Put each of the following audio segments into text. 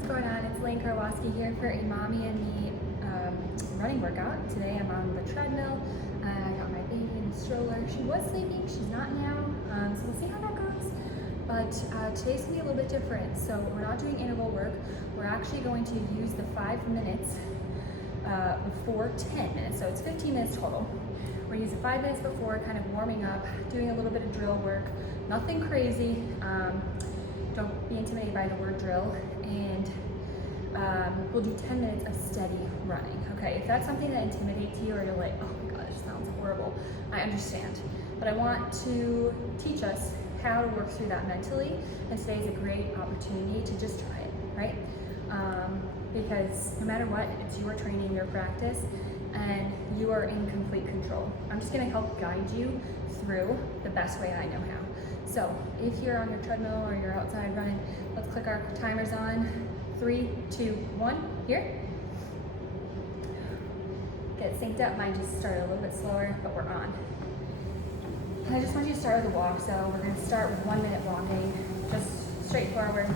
what's going on? It's Lane Karwoski here for a mommy and me running workout. Today I'm on the treadmill. I got my baby in the stroller. She was sleeping, she's not now, so we'll see how that goes. But today's gonna be a little bit different. So we're not doing interval work. We're actually going to use the 5 minutes before 10 minutes. So it's 15 minutes total. We're gonna use the 5 minutes before, kind of warming up, doing a little bit of drill work. Nothing crazy. Don't be intimidated by the word drill. And we'll do 10 minutes of steady running. Okay, if that's something that intimidates you or you're like, oh my gosh, sounds horrible, I understand. But I want to teach us how to work through that mentally, and today is a great opportunity to just try it, right? Because no matter what, it's your training, your practice, and you are in complete control. I'm just gonna help guide you through the best way I know how. So if you're on your treadmill or you're outside running, let's click our timers on. 3, 2, 1, here. Get synced up. Mine just started a little bit slower, but we're on. And I just want you to start with a walk. So we're gonna start with 1 minute walking, just straight forward.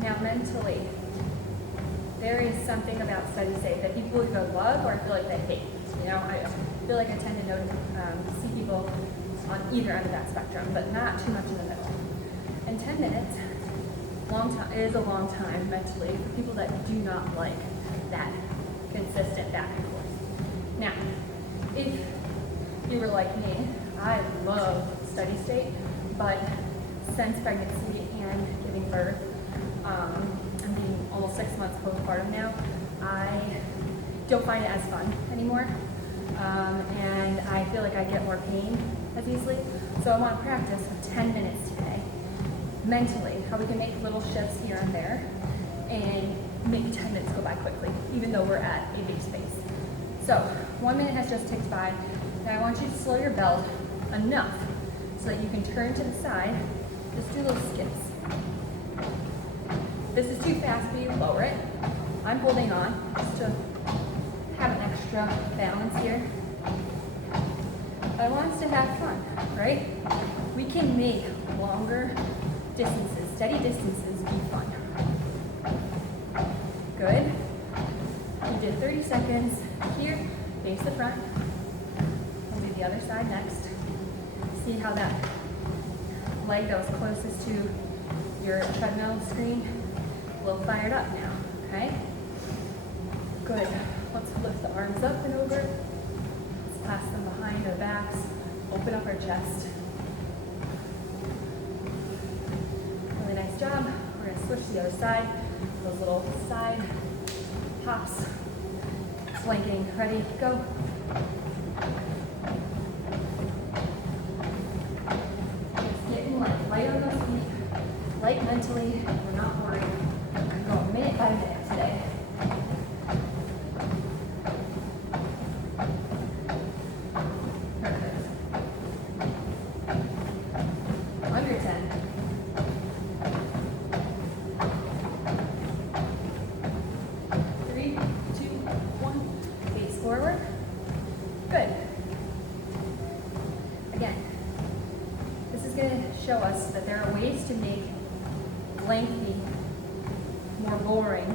Now mentally, there is something about steady state that people either love or I feel like they hate. You know, I feel like I tend to see people on either end of that spectrum, but not too much in the middle. And 10 minutes, long time, it is a long time mentally for people that do not like that consistent back and forth. Now, if you were like me, I love steady state, but since pregnancy and giving birth, I'm being almost 6 months postpartum now, I don't find it as fun anymore. And I feel like I get more pain as easily. So I want to practice for 10 minutes today, mentally, how we can make little shifts here and there and make 10 minutes go by quickly, even though we're at a big space. So 1 minute has just ticked by. Now I want you to slow your belt enough so that you can turn to the side, just do little skips. If this is too fast for you, lower it. I'm holding on just to have an extra balance here. I want us to have fun, right? We can make longer distances, steady distances be fun. Good. We did 30 seconds here, face the front. We'll do the other side next. See how that leg that was closest to your treadmill screen, a little fired up now, okay? Good. Let's lift the arms up and over. Let's pass them behind our backs. Open up our chest. Really nice job. We're gonna switch to the other side. Those little side hops. Flanking. Ready? Go. Just getting light on those feet. Light mentally. We're not worried. We're gonna go minute by minute today. Forward. Good. Again, this is going to show us that there are ways to make lengthy, more boring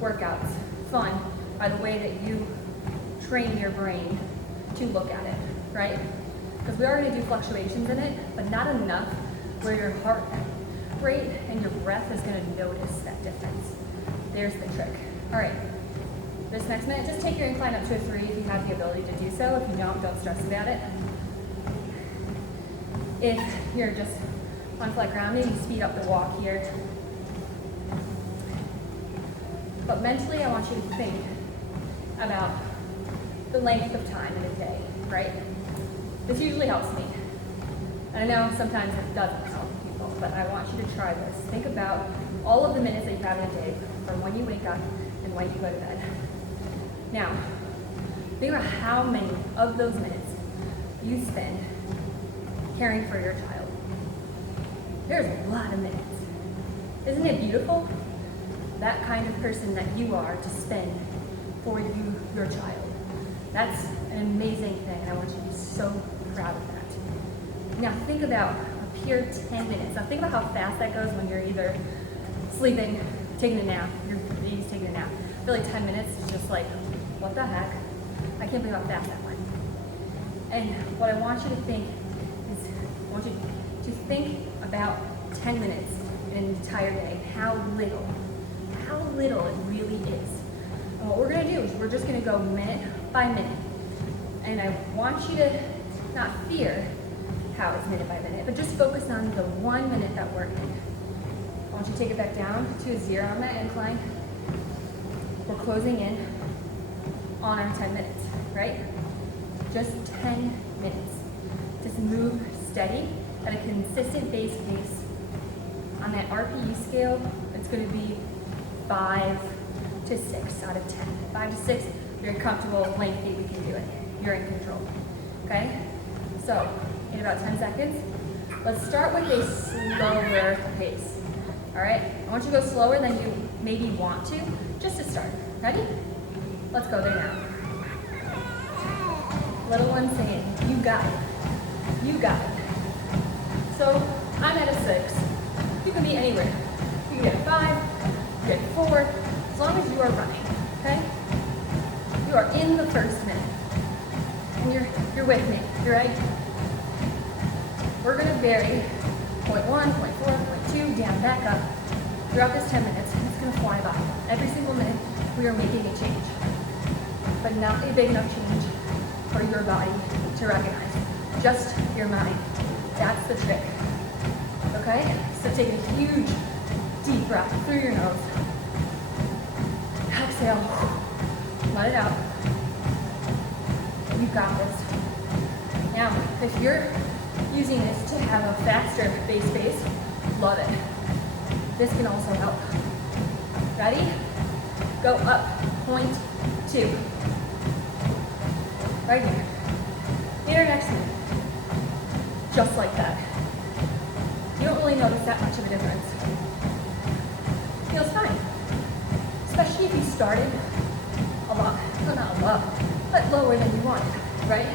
workouts fun by the way that you train your brain to look at it, right? Because we are going to do fluctuations in it, but not enough where your heart rate and your breath is going to notice that difference. There's the trick. All right. This next minute, just take your incline up to a 3 if you have the ability to do so. If you don't stress about it. If you're just on flat ground, maybe speed up the walk here. But mentally, I want you to think about the length of time in a day, right? This usually helps me. And I know sometimes it doesn't help people, but I want you to try this. Think about all of the minutes that you have in a day from when you wake up and when you go to bed. Now, think about how many of those minutes you spend caring for your child. There's a lot of minutes. Isn't it beautiful? That kind of person that you are to spend for your child. That's an amazing thing, and I want you to be so proud of that. Now think about a pure 10 minutes. Now think about how fast that goes when you're either sleeping taking a nap, your baby's taking a nap. I feel like 10 minutes is just like, what the heck? I can't believe how fast that went. And what I want you to think is, I want you to think about 10 minutes in an entire day, how little it really is. And what we're gonna do is we're just gonna go minute by minute. And I want you to not fear how it's minute by minute, but just focus on the 1 minute that we're in. I want you to take it back down to a 0 on that incline. We're closing in on our 10 minutes, right? Just 10 minutes. Just move steady at a consistent base pace. On that RPE scale, it's gonna be 5 to 6 out of 10. 5 to 6, you're comfortable, lengthy, we can do it. You're in control, okay? So, in about 10 seconds, let's start with a slower pace, all right? I want you to go slower than you maybe want to, just to start. Ready? Let's go there now. Little one saying, you got it, you got it. So, I'm at a 6. You can be anywhere. You can get a 5, you get a 4, as long as you are running, okay? You are in the first minute. And you're with me, you right? We're gonna vary 0.1, 0.4, 0.2, down, back up. Throughout this 10 minutes, it's gonna fly by. Every single minute, we are making a change. But not a big enough change for your body to recognize. Just your mind. That's the trick. Okay? So take a huge, deep breath through your nose. Exhale. Let it out. You got this. Now, if you're using this to have a faster base pace, love it. This can also help. Ready? Go up. 0.2. Right here. In our next minute. Just like that. You don't really notice that much of a difference. Feels fine. Especially if you started a lot, well not a lot, but lower than you wanted, right?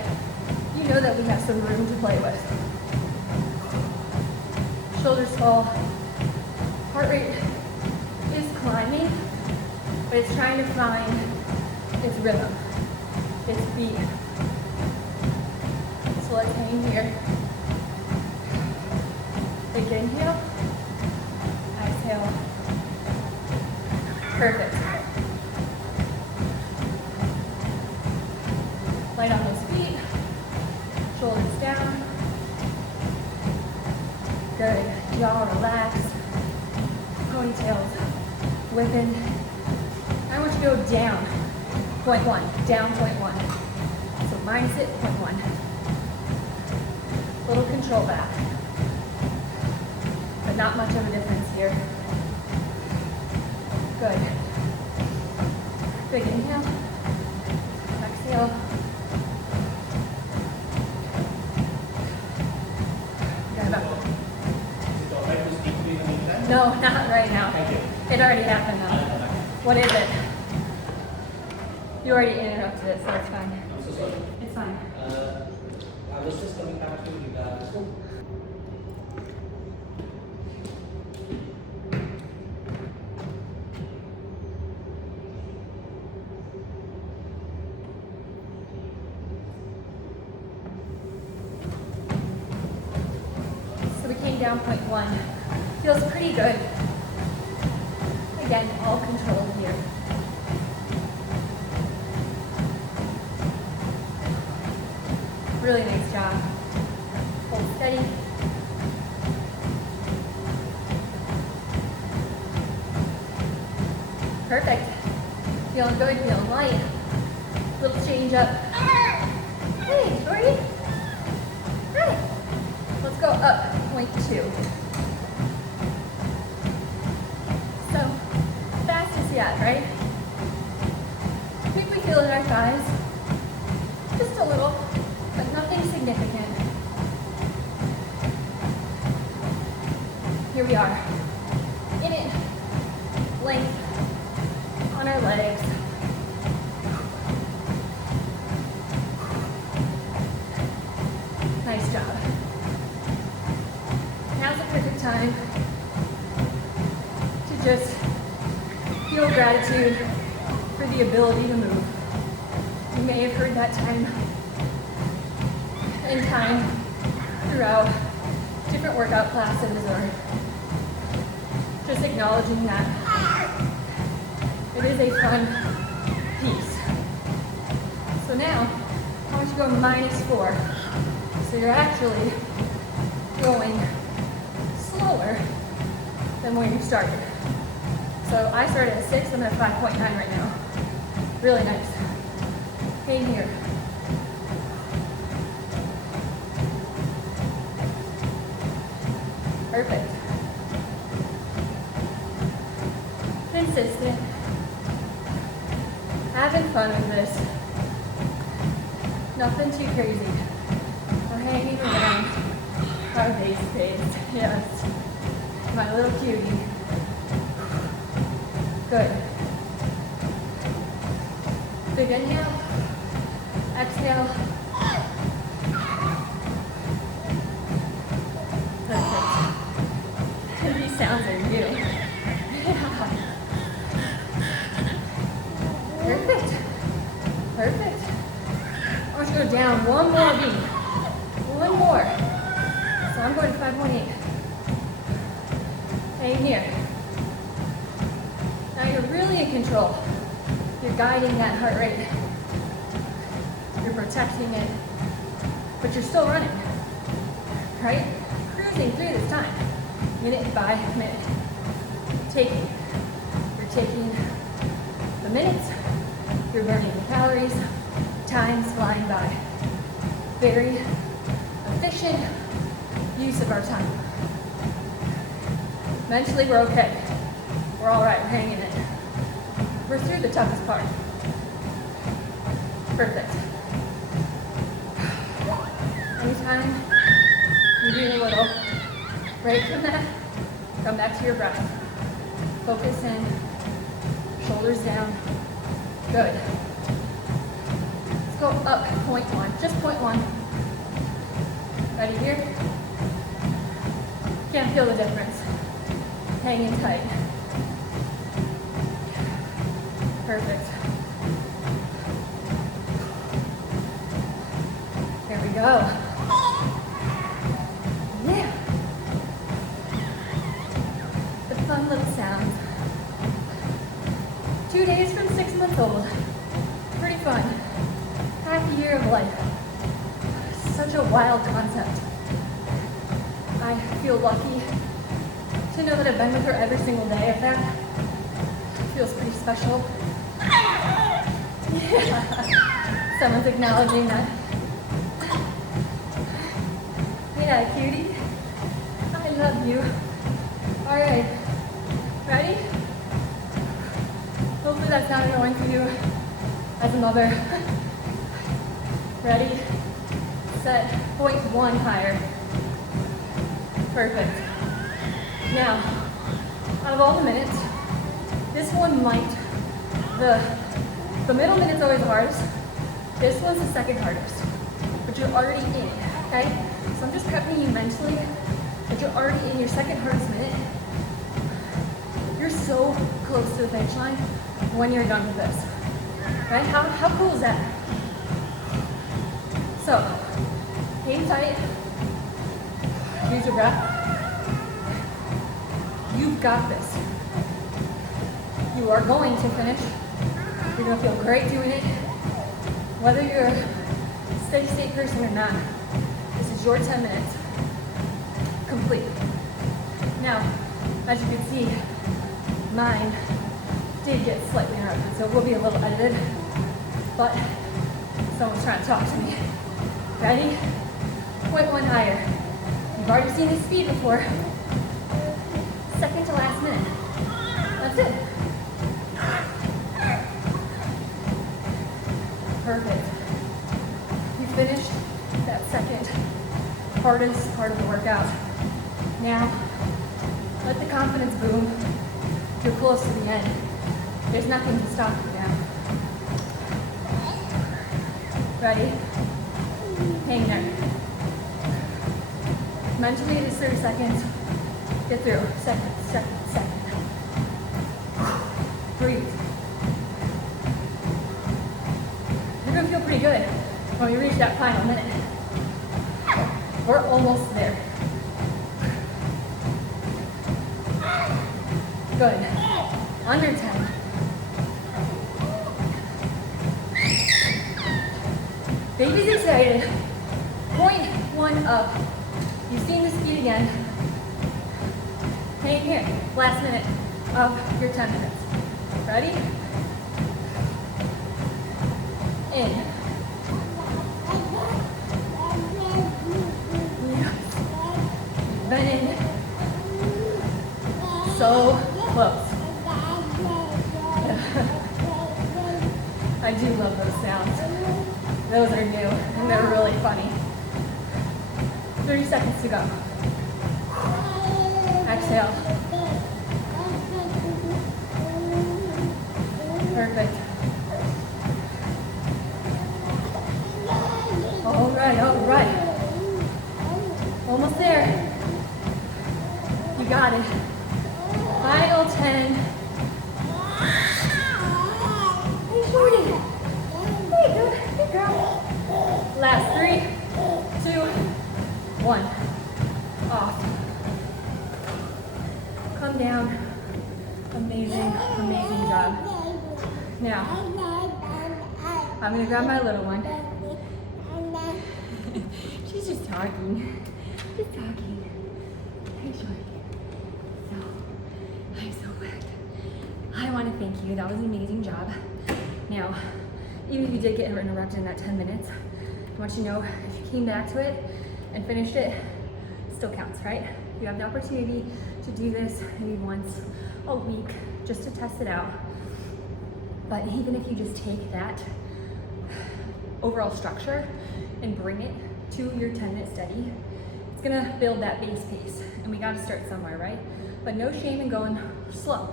You know that we have some room to play with. Shoulders fall. Heart rate is climbing, but it's trying to find its rhythm, its beat. So let's hang here. Big inhale, exhale. Perfect. Light on those feet, shoulders down. Good, jaw relaxed, ponytails whipping. I want you to go down, 0.1, down 0.1. So minus it, 0.1. Little control back, but not much of a difference here. Good. Big inhale, exhale. No, not right now. Thank you. It already happened though. What is it? You already interrupted it, so it's fine. I'm so sorry. It's fine. I was just coming back to regards. So we came down 0.1. Feels pretty good. Again, all controlled here. Really nice job. Hold steady. Perfect. Feeling good, feeling light. Little change up. Hey, Jordy. Hi. Let's go up 0.2. So, fastest yet, right? I think we feel in our thighs. Just a little, but nothing significant. Here we are. In it. Length on our legs. Nice job. Now's the perfect time to just feel gratitude for the ability to move. You may have heard that time and time throughout different workout classes, or just acknowledging that it is a fun piece. So now, I want you to go -4. So you're actually going slower than when you started. So I started at 6, I'm at 5.9 right now. Really nice. Hang here. Perfect. Consistent. Having fun with this. Nothing too crazy. We're hanging around our base pace. Yes. My little cutie. Good. Big inhale. Exhale. Perfect. These sounds are new. Yeah. Perfect. Perfect. I want you to go down one more beat. One more. So I'm going to 5.8. Hang here. Now you're really in control. You're guiding that heart rate. You're protecting it. But you're still running. Right? Cruising through this time. Minute by minute. You're taking the minutes. You're burning the calories. Time's flying by. Very efficient use of our time. Mentally, we're okay. We're all right, we're hanging in. We're through the toughest part. Perfect. Anytime you do a little break from that, come back to your breath. Focus in, shoulders down. Good. Let's go up 0.1, just 0.1. Ready here? Can't feel the difference. Hanging tight. Perfect. There we go. Yeah. The fun little sounds. 2 days from 6 months old. Pretty fun. Half a year of life. Such a wild concept. I feel lucky to know that I've been with her every single day of that. Feels pretty special. Yeah. Someone's acknowledging that. Yeah, cutie. I love you. All right. Ready? Hopefully that's not annoying for you as a mother. Ready? Set. 0.1 higher. Perfect. Now, out of all the minutes, this one might, the middle minute's always the hardest. This one's the second hardest, but you're already in, okay? So I'm just prepping you mentally that you're already in your second hardest minute. You're so close to the finish line when you're done with this, right? How cool is that? So, hang tight, use your breath. You've got this. You are going to finish. You're going to feel great doing it. Whether you're a steady state person or not, this is your 10 minutes. Complete. Now, as you can see, mine did get slightly interrupted, so it will be a little edited, but someone's trying to talk to me. Ready? 0.1 higher. You've already seen this speed before. Second to last minute. That's it. Perfect. You finished that second hardest part of the workout. Now, let the confidence boom. You're close to the end. There's nothing to stop you now. Ready? Hang there. Mentally, it is 30 seconds. Get through. Second. Breathe. You're gonna feel pretty good when we reach that final minute. We're almost there. Good. Under 10. Baby's excited. Point one up. You've seen the speed again. Hang here. Last minute of your 10 minutes. Ready? In. Been in. So close. I do love those sounds. Those are new and they're really funny. 30 seconds to go. Exhale. Perfect. All right, all right. Almost there. You got it. Final 10. Hey, shorty. Hey, good. Good girl. Last 3, 2, 1. Off. Come down. Amazing, amazing job. Now, I'm gonna grab my little one. She's just talking. Just talking. Hey, shorty. So, I'm so wet. I want to thank you. That was an amazing job. Now, even if you did get interrupted in that 10 minutes, I want you to know if you came back to it and finished it, it still counts, right? You have the opportunity to do this maybe once a week just to test it out. But even if you just take that overall structure and bring it to your 10-minute study, it's gonna build that base pace. And we gotta start somewhere, right? But no shame in going slow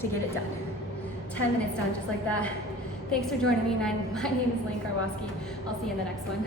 to get it done. 10 minutes done just like that. Thanks for joining me. My name is Lane Karwoski. I'll see you in the next one.